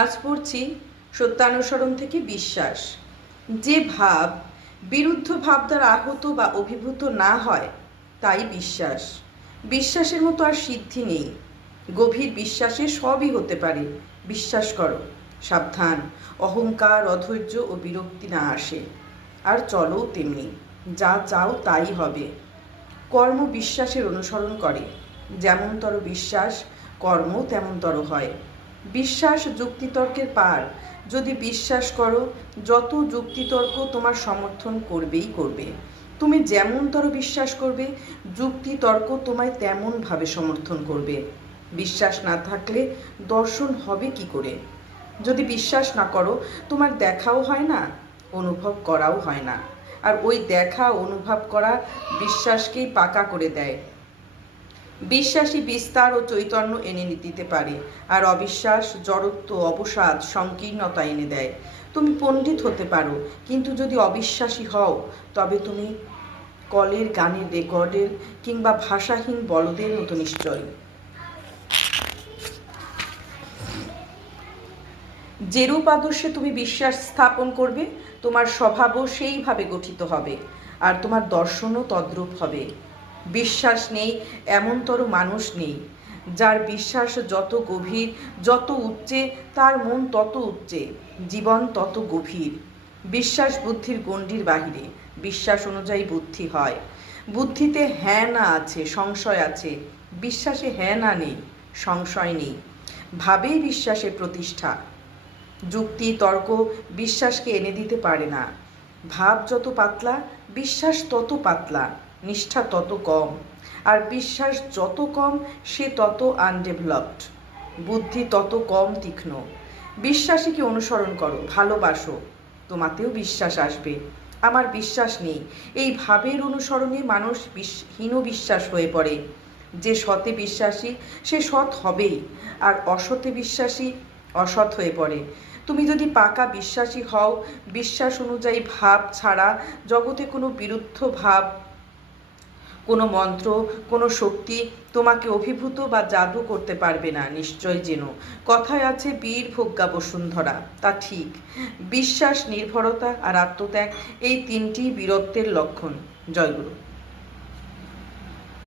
আজ পড়ছি সত্যানুসরণ থেকে বিশ্বাস। যে ভাব বিরুদ্ধ ভাব দ্বারা আহত বা অভিভূত না হয় তাই বিশ্বাস। বিশ্বাসের মতো আর সিদ্ধি নেই। গভীর বিশ্বাসে সবই হতে পারে। বিশ্বাস করো, সাবধান, অহংকার, অধৈর্য ও বিরক্তি না আসে। আর চলো তেমনি, যা চাও তাই হবে। কর্ম বিশ্বাসের অনুসরণ করে। যেমনতর বিশ্বাস, কর্ম তেমনতর হয়। বিশ্বাস যুক্তিতর্কের পার। যদি বিশ্বাস করো, যত যুক্তিতর্ক তোমার সমর্থন করবেই করবে। তুমি যেমনতর বিশ্বাস করবে, যুক্তিতর্ক তোমায় তেমনভাবে সমর্থন করবে। বিশ্বাস না থাকলে দর্শন হবে কি করে? যদি বিশ্বাস না করো, তোমার দেখাও হয় না, অনুভব করাও হয় না। আর ওই দেখা অনুভব করা বিশ্বাসকেই পাকা করে দেয়। বিশ্বাসী বিস্তার ও চৈতন্য এনে দিতে পারে, আর অবিশ্বাস জড়ত্ব, অবসাদ, সংকীর্ণতা এনে দেয়। তুমি পণ্ডিত হতে পারো, কিন্তু যদি অবিশ্বাসী হও, তবে তুমি কলের গানের রেকর্ডের কিংবা ভাষাহীন বলদের মতো নিশ্চয়। যেরূপ আদর্শে তুমি বিশ্বাস স্থাপন করবে, তোমার স্বভাবও সেইভাবে গঠিত হবে, আর তোমার দর্শনও তদ্রূপ হবে। বিশ্বাস নেই এমনতর মানুষ নেই। যার বিশ্বাস যত গভীর, যত উচ্চে, তার মন তত উচ্চে, জীবন তত গভীর। বিশ্বাস বুদ্ধির গণ্ডির বাহিরে। বিশ্বাস অনুযায়ী বুদ্ধি হয়। বুদ্ধিতে হ্যাঁ না আছে, সংশয় আছে। বিশ্বাসে হ্যাঁ না নেই, সংশয় নেই। ভাবেই বিশ্বাসের প্রতিষ্ঠা। যুক্তি তর্ক বিশ্বাসকে এনে দিতে পারে না। ভাব যত পাতলা, বিশ্বাস তত পাতলা, নিষ্ঠা তত কম। আর বিশ্বাস যত কম, সে তত আনডেভেলপড, বুদ্ধি তত কম তীক্ষ্ণ। বিশ্বাসীকে অনুসরণ করো, ভালোবাসো, তোমাতেও বিশ্বাস আসবে। আমার বিশ্বাস নেই, এই ভাবের অনুসরণে মানুষ হীন বিশ্বাস হয়ে পড়ে। যে সতে বিশ্বাসী সে সৎ হবেই, আর অসতে বিশ্বাসী অসৎ হয়ে পড়ে। তুমি যদি পাকা বিশ্বাসী হও, বিশ্বাস অনুযায়ী ভাব ছাড়া জগতে কোনো বিরুদ্ধ ভাব, কোনো মন্ত্র, কোনো শক্তি তোমাকে অভিভূত বা জাদু করতে পারবে না। নিশ্চয় যেন কথায় আছে বীর ভোগ্যা বসুন্ধরা, তা ঠিক। বিশ্বাস, নির্ভরতা আর আত্মত্যাগ, এই তিনটি বীরত্বের লক্ষণ। জয়গুরু।